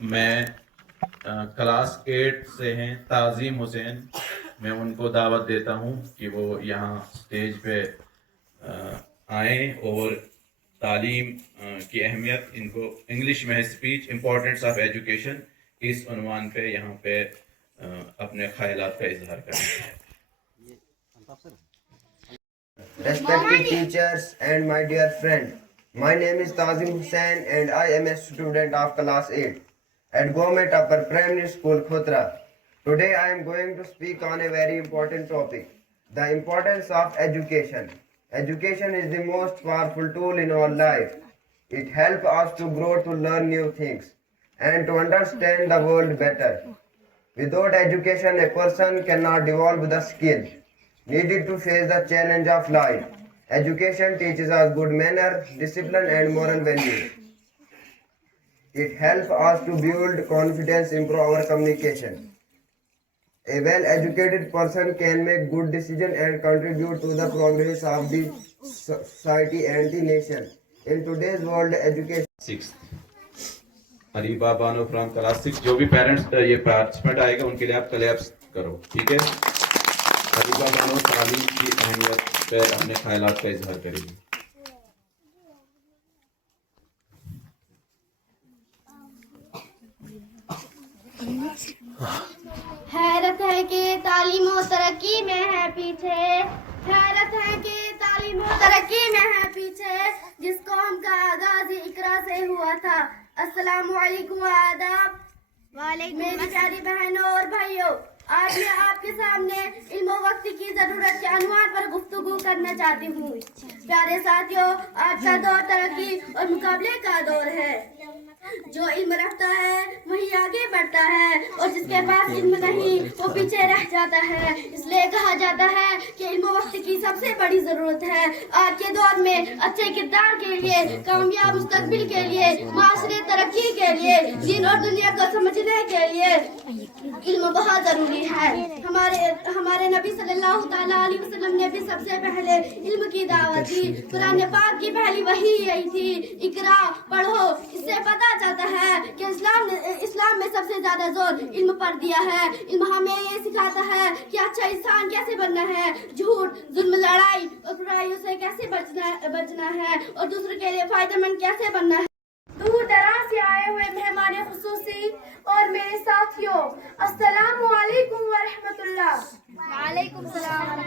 میں کلاس 8 سے ہیں تعظیم حسین، میں ان کو دعوت دیتا ہوں کہ وہ یہاں اسٹیج پہ آئیں اور تعلیم کی اہمیت، ان کو انگلش میں اسپیچ امپورٹنس آف ایجوکیشن، اس عنوان پہ یہاں پہ اپنے خیالات کا اظہار کریں۔ Respected teachers and my dear friend, my name is Tazim Hussain and I am a student of class 8 at Government Upper Primary School, Khutra. Today I am going to speak on a very important topic, the importance of education. Education is the most powerful tool in our life. It helps us to grow, to learn new things and to understand the world better. Without education, a person cannot develop the skill needed to face the challenge of life. Education teaches us good manner, discipline, and moral values. It helps us to build confidence, improve our communication. A well-educated person can make good decisions and contribute to the progress of the society and the nation. In today's world, education 6 Hariba Bano from class 6، جو بھی parents یہ participant آئے گا ان کے لیے آپ collapse کرو، ٹھیک ہے؟ حریبہ بانو تعلیم کی اہمیت پہ اپنے خیالات کا اظہار کرے گی۔ حیرت ہے کہ تعلیم و ترقی میں ہے پیچھے، حیرت ہے کہ تعلیم و ترقی میں ہے پیچھے، جس قوم کا آغاز اقرا سے ہوا تھا۔ السلام علیکم و آداب۔ میری پیاری بہنوں اور بھائیوں، آج میں آپ کے سامنے علم و وقت کی ضرورت کے عنوان پر گفتگو کرنا چاہتی ہوں۔ پیارے ساتھیوں، آج کا دور ترقی اور مقابلے کا دور ہے۔ جو علم رکھتا ہے وہی آگے بڑھتا ہے، اور جس کے پاس علم نہیں وہ پیچھے رہ جاتا ہے۔ اس لیے کہا جاتا ہے کہ علم و وقت کی سب سے بڑی ضرورت ہے۔ آج کے دور میں اچھے کردار کے لیے، کامیاب مستقبل کے لیے، معاشرے ترقی کے لیے، دین اور دنیا کو سمجھنے کے لیے علم بہت ضروری ہے۔ ہمارے نبی صلی اللہ تعالیٰ علیہ وسلم نے بھی سب سے پہلے علم کی دعوت دی۔ قرآن پاک کی پہلی وحی یہی تھی، اقرا پڑھو۔ اس سے پتہ چلتا ہے کہ اسلام میں سب سے زیادہ زور علم پر دیا ہے۔ علم ہمیں یہ سکھاتا ہے کہ اچھا انسان کیسے بننا ہے، جھوٹ، ظلم، لڑائی اور برائیوں سے کیسے بچنا ہے، اور دوسروں کے لیے فائدہ مند کیسے بننا ہے۔ دور دراز سے آئے ہوئے مہمان خصوصی اور میرے ساتھیوں، السلام علیکم ورحمۃ اللہ۔ وعلیکم السلام۔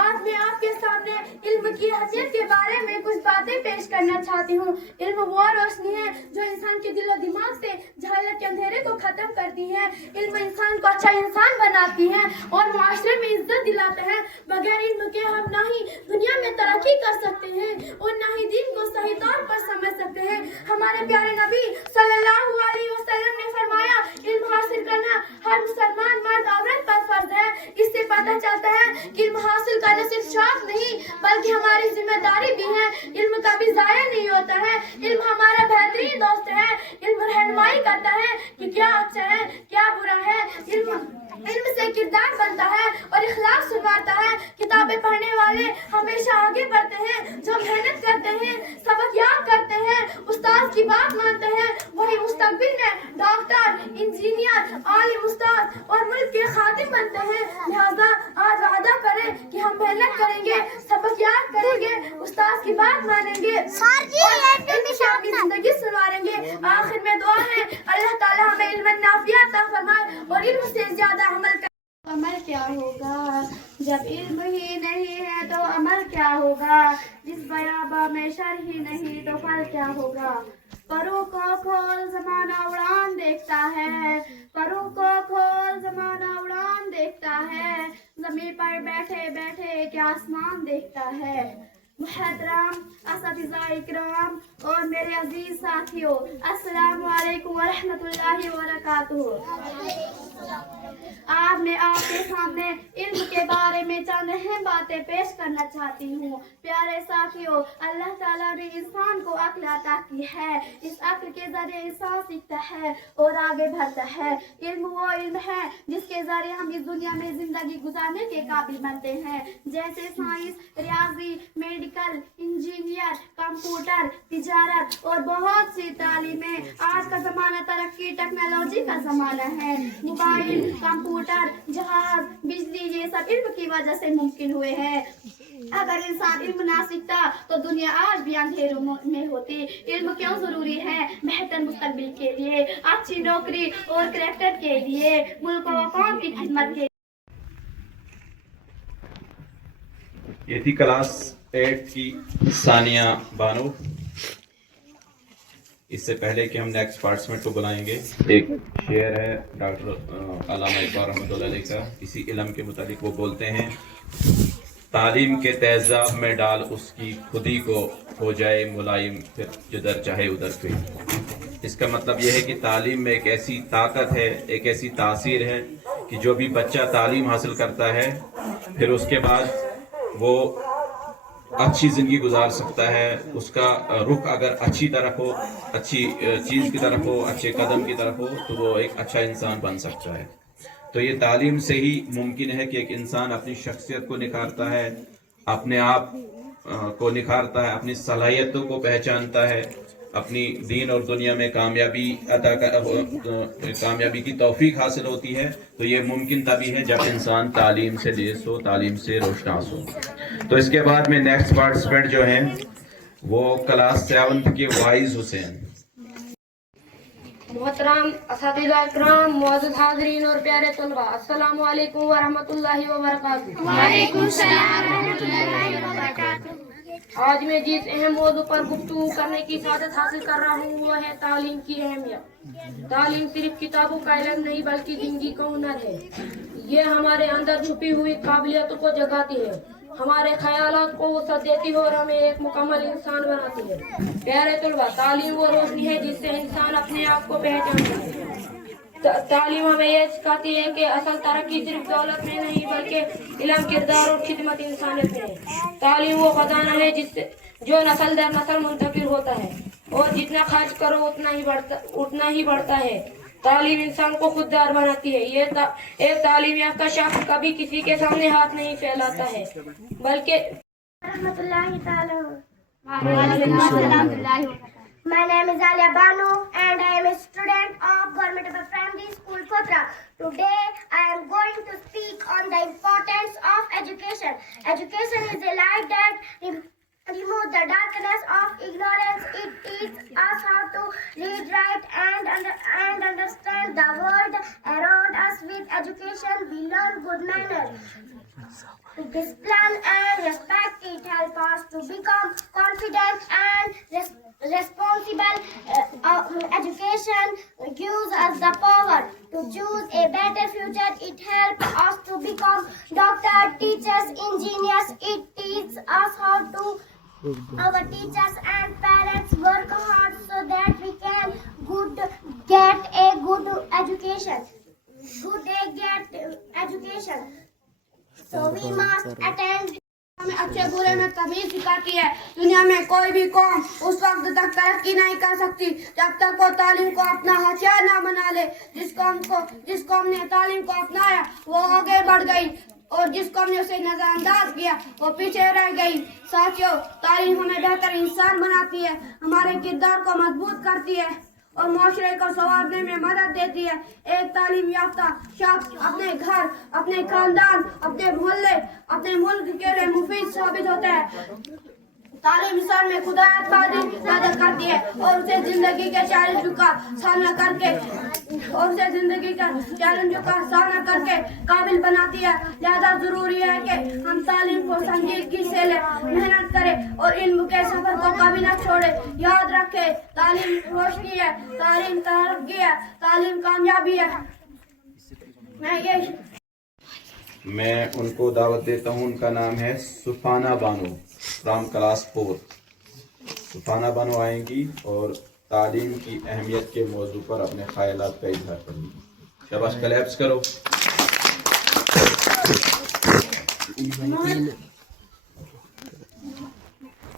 آج میں آپ کے سامنے علم کی حیثیت کے بارے میں کچھ باتیں پیش کرنا چاہتی ہوں۔ علم وہ روشنی ہے جو انسان کے دل و دماغ سے جہالت کے اندھیرے کو ختم کرتی ہے۔ علم انسان کو اچھا انسان بناتی ہے اور معاشرے میں عزت دلاتا ہے۔ بغیر علم کے ہم نہ ہی دنیا میں ترقی کر سکتے ہیں اور نہ ہی دین کو صحیح طور پر سمجھ سکتے ہیں۔ ہمارے پیارے نبی صلی اللہ علیہ وسلم نے فرمایا، علم حاصل کرنا ہر مسلمان مرد عورت پر فرض ہے۔ اس سے پتہ چلتا ہے کہ علم حاصل کرنا صرف شوق نہیں بلکہ ہماری ذمہ داری بھی ہے۔ علم کبھی ضائع نہیں ہوتا ہے۔ علم ہمارا بہترین دوست ہے۔ علم رہنمائی کرتا ہے کہ کیا اچھا ہے، کیا برا ہے۔ علم سے کردار بنتا ہے اور اخلاق سنوارتا ہے۔ کتابیں پڑھنے والے ہمیشہ آگے بڑھتے ہیں، جو محنت کرتے ہیں، سبق یاد کرتے ہیں، استاد کی بات مانتے ہیں، وہی مستقبل میں ڈاکٹر، انجینئر، عالم، استاد اور ملک کے خادم بنتے ہیں۔ لہذا آج وعدہ کریں کہ ہم محنت کریں گے، سبق یاد کریں گے، استاد کی بات مانیں گے اور علم سے اپنی زندگی سنواریں گے۔ آخر میں دعا ہے، اللہ تعالیٰ ہمیں علم نافع عطا فرمائے اور علم سے زیادہ عمل کریں۔ عمل کیا ہوگا جب علم ہی نہیں ہے تو عمل کیا ہوگا؟ جس بیاباں میں شر ہی نہیں تو پھل کیا ہوگا؟ پروں کو کھول زمانہ اڑان دیکھتا ہے، پروں کو کھول زمانہ اڑان دیکھتا ہے، زمین پر بیٹھے بیٹھے کیا آسمان دیکھتا ہے۔ محترم اساتذہ اکرام اور میرے عزیز ساتھیوں، السلام علیکم ورحمۃ اللہ وبرکاتہ۔ آج میں آپ کے سامنے علم کے بارے میں چند اہم باتیں پیش کرنا چاہتی ہوں۔ پیارے ساتھیوں، اللہ تعالیٰ نے انسان کو عقل عطا کی ہے۔ اس عقل کے ذریعے انسان سیکھتا ہے اور آگے بڑھتا ہے۔ علم وہ علم ہے جس کے ذریعے ہم اس دنیا میں زندگی گزارنے کے قابل بنتے ہیں، جیسے سائنس، ریاضی، میڈیکل، मेडिकल, इंजीनियर, कंप्यूटर, तिजारत और बहुत सी तालीमें। आज का ज़माना तरक्की टेक्नोलॉजी का ज़माना है। मोबाइल, कंप्यूटर, जहाज, बिजली ये सब इल्म की वजह से मुमकिन हुए हैं। अगर इंसान इल्म ना सीखता तो दुनिया आज भी अंधेरों में होती। इल्म क्यों जरूरी है? बेहतर मुस्तकबिल के लिए, अच्छी नौकरी और करैक्टर के लिए, मुल्क व कौम की खिदमत के। ये थी क्लास 8 की सानिया बानो। इससे पहले कि हम नेक्स्ट पार्टिसिपेंट को बुलाएंगे, एक शेर है डॉक्टर अल्लामा इकबाल रहमतुल्लाह अलैह का। इसी इल्म के मुतालिक वो बोलते हैं, तालीम के तेज़ाब में डाल उसकी खुदी को, हो जाए मुलायम फिर जिधर चाहे उधर पे। इसका मतलब यह है कि तालीम में एक ऐसी ताकत है, एक ऐसी तासीर है कि जो भी बच्चा तालीम हासिल करता है फिर उसके बाद वो अच्छी ज़िंदगी गुजार सकता है। उसका रुख अगर अच्छी तरफ हो, अच्छी चीज़ की तरफ हो, अच्छे कदम की तरफ हो, तो वो एक अच्छा इंसान बन सकता है। तो ये तालीम से ही मुमकिन है कि एक इंसान अपनी शख्सियत को निखारता है, अपने आप को निखारता है, अपनी सलाहियतों को पहचानता है, अपनी दीन और दुनिया में कामयाबी की तौफीक हासिल होती है। तो ये मुमकिन तभी है जब इंसान तालीम से लेस हो, तालीम से रोशनास हो। तो इसके बाद में नेक्स्ट पार्टिसिपेंट जो हैं वो क्लास 7 के वाइज हुसैन। मोहतरम असातिज़ा इकराम, मौजूद हाज़रीन और प्यारे तलबा, अस्सलामु अलैकुम व रहमतुल्लाहि व बरकातुहू। वालेकुम सलाम व रहमतुल्लाहि व बरकातुहू। आज मैं जिस अहम मौजू पर गुफ्तगू करने की सादत हासिल कर रहा हूँ वो है तालीम की अहमियत। तालीम सिर्फ किताबों का इल्म नहीं बल्कि ज़िंदगी का हुनर है। ये हमारे अंदर छुपी हुई काबिलियतों को जगाती है, हमारे ख्यालात को वसअत देती है और हमें एक मुकम्मल इंसान बनाती है। प्यारे तलबा, तालीम वो रोशनी है जिससे इंसान अपने आप को पहचानता है। तालीम हमें ये सिखाती है कि असल तरक्की सिर्फ दौलत में नहीं बल्कि इल्म, किरदार और खिदमत इंसानियत में है। तालीम वो खजाना है जिससे जो नस्ल दर नस्ल मुंतकिल होता है और जितना खर्च करो उतना ही बढ़ता है। तालीम इंसान को खुददार बनाती है। एक तालीम याफ्ता शख्स कभी किसी के सामने हाथ नहीं फैलाता है बल्कि My name is Alia Banu and I am a student of Government Upper Primary School Khotra. Today I am going to speak on the importance of education. Education is a light that removes the darkness of ignorance. It teaches us how to read, write and understand the world around us. With education we learn good manners, discipline and respect. It helps us to become confident and responsible. Education gives us the power to choose a better future. It helps us to become doctors, teachers, engineers. It teaches us how to our teachers and parents work hard so that we can get a good education. So we must attend. हमें अच्छे बुरे में तमीज़ सिखाती है। दुनिया में कोई भी कौम उस वक्त तक तरक्की नहीं कर सकती जब तक वो तालीम को अपना हथियार ना बना ले। जिस कौम ने तालीम को अपनाया वो आगे बढ़ गई और जिस कौम ने उसे नजरअंदाज किया वो पीछे रह गई। साथियों, तालीम हमें बेहतर इंसान बनाती है, हमारे किरदार को मजबूत करती है और माशरे को संवारने में मदद देती है। एक तालीम याफ्ता शख्स अपने घर, अपने खानदान, अपने मोहल्ले, अपने मुल्क के लिए मुफीद साबित होता है। तालीम इंसान में खुदायतबाजी पैदा करती है और उसे जिंदगी के चैलेंजों का सामना करके काबिल बनाती है। ज़्यादा जरूरी है कि हम तालीम को संजीदगी से लें, मेहनत करें और इल्म के सफर को कभी न छोड़े। याद रखें, तालीम रोशनी है, तालीम तरक्की है, तालीम कामयाबी है। मैं उनको दावत देता हूँ। उनका नाम है सुफाना बानो फ्रॉम क्लास 4। सुफाना बानो आएंगी और तालीम की अहमियत के मौजू पर अपने ख्यालात का इजहार करेंगी। शाबाश, क्लैप्स करो।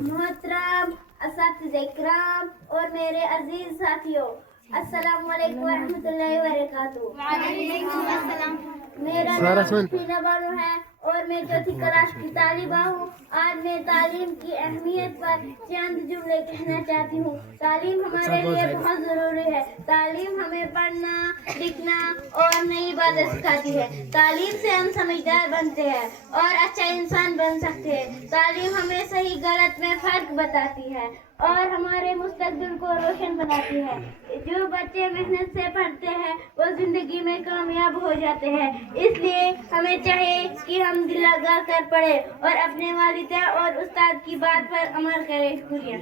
मोहतरम असातिज़ा इकराम और मेरे अजीज साथियों, अस्सलाम वालेकुम रहमतुल्लाहि व बरकातहू। वालेकुम अस्सलाम। मेरा नाम फीना बानो है और मैं चौथी क्लास की तालिबा हूँ। आज मैं तालीम की अहमियत पर चंद जुमले कहना चाहती हूँ। तालीम हमारे लिए बहुत ज़रूरी है। तालीम हमें पढ़ना, लिखना और नई बातें सिखाती है। तालीम से हम समझदार बनते हैं और अच्छा इंसान बन सकते हैं। तालीम हमें सही गलत में फ़र्क बताती है और हमारे मुस्तकबिल को रोशन बनाती है। जो बच्चे मेहनत से पढ़ते हैं वो जिंदगी में कामयाब हो जाते हैं। इसलिए हमें चाहिए कि हम दिल लगा कर पढ़ें और अपने वालिदैन और उस्ताद की बात पर अमल करें। शुक्रिया।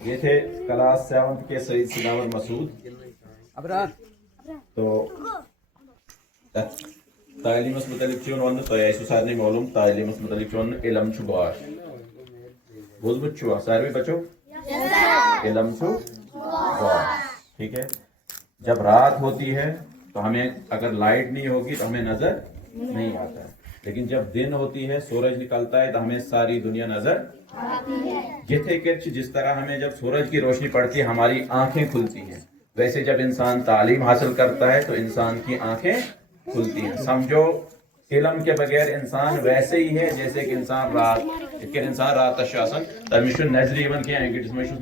ये थे क्लास 7 के सईद सिलावर मसूद। तो तालीमस मुतलिक चुन वन तो ऐसु सारने मालूम तालीमस मुतलिक चुन इलम छु बाश बुझ छु सारे बच्चों इलम छु बाश। ठीक है, जब रात होती है तो हमें अगर लाइट नहीं होगी तो हमें नजर नहीं आता है, लेकिन जब दिन होती है सूरज निकलता है तो हमें सारी दुनिया नजर जिथे कुछ जिस तरह हमें जब सूरज की रोशनी पड़ती है हमारी आंखें खुलती हैं, वैसे जब इंसान तालीम हासिल करता है तो इंसान की आंखें खुलती हैं। समझो इल्म के बगैर इंसान वैसे ही है जैसे कि इंसान रात शासन नजरीवन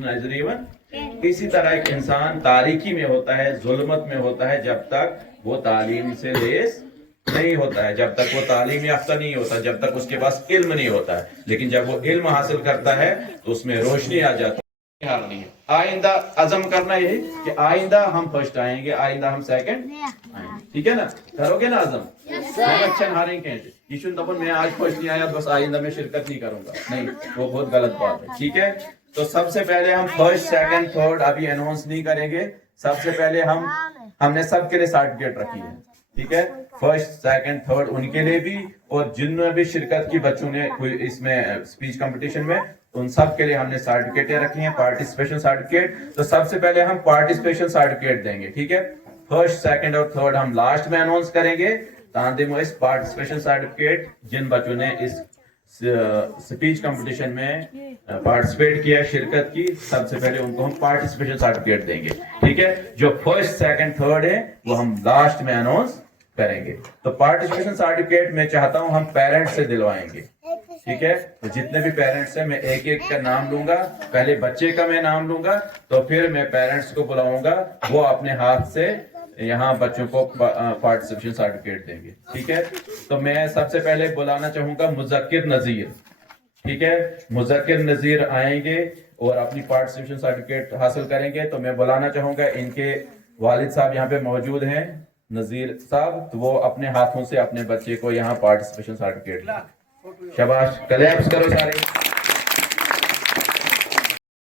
नजरीवन। इसी तरह एक इंसान तारीकी में होता है, जुल्मत में होता है जब तक वो तालीम से लेस नहीं होता है, जब तक वो तालीम याफ्ता नहीं होता, जब तक उसके पास इल्म नहीं होता है। लेकिन जब वो इल्म हासिल करता है तो उसमें रोशनी आ जाती है। हार नहीं है, आइंदा अज़म करना यही कि आइंदा हम फर्स्ट आएंगे, आइंदा हम सेकंड आएंगे। ठीक है ना, करोगे ना अज़म? अच्छा हारेंगे ये दफन मैं आज फर्स्ट नहीं आया बस आइंदा में शिरकत नहीं करूंगा, नहीं, वो बहुत गलत बात है। ठीक है, तो सबसे पहले हम फर्स्ट सेकंड थर्ड अभी अनाउंस नहीं करेंगे। सबसे पहले हमने सबके लिए सर्टिफिकेट रखी है। ठीक है, फर्स्ट सेकंड थर्ड उनके लिए भी और जिनने भी शिरकत की बच्चों ने इसमें स्पीच कंपटीशन में उन सब के लिए हमने सर्टिफिकेटें रखी हैं, पार्टिसिपेशन सर्टिफिकेट। तो सबसे पहले हम पार्टिसिपेशन सर्टिफिकेट देंगे। ठीक है, फर्स्ट सेकंड और थर्ड हम लास्ट में अनाउंस करेंगे। इस पार्टिसिपेशन सर्टिफिकेट जिन बच्चों ने इस स्पीच कंपटीशन में पार्टिसिपेट किया, शिरकत की, सबसे पहले उनको हम पार्टिसिपेशन सर्टिफिकेट देंगे। ठीक है, जो फर्स्ट सेकंड थर्ड है वो हम लास्ट में अनाउंस करेंगे। तो पार्टिसिपेशन सर्टिफिकेट मैं चाहता हूं हम पेरेंट्स से दिलवाएंगे। ठीक है, तो जितने भी पेरेंट्स हैं मैं एक एक का नाम लूंगा, पहले बच्चे का मैं नाम लूंगा तो फिर मैं पेरेंट्स को बुलाऊंगा, वो अपने हाथ से यहाँ बच्चों को पार्टिसिपेशन सर्टिफिकेट देंगे। ठीक है, तो मैं सबसे पहले बुलाना चाहूंगा मुज़क्किर नज़ीर। ठीक है, मुज़क्किर नज़ीर आएंगे और अपनी पार्टिसिपेशन सर्टिफिकेट हासिल करेंगे। तो मैं बुलाना चाहूंगा, इनके वालिद साहब यहाँ पे मौजूद हैं, नज़ीर साहब, तो वो अपने हाथों से अपने बच्चे को यहाँ पार्टिसिपेशन सर्टिफिकेट, शाबाश, क्लैप्स करो सारे।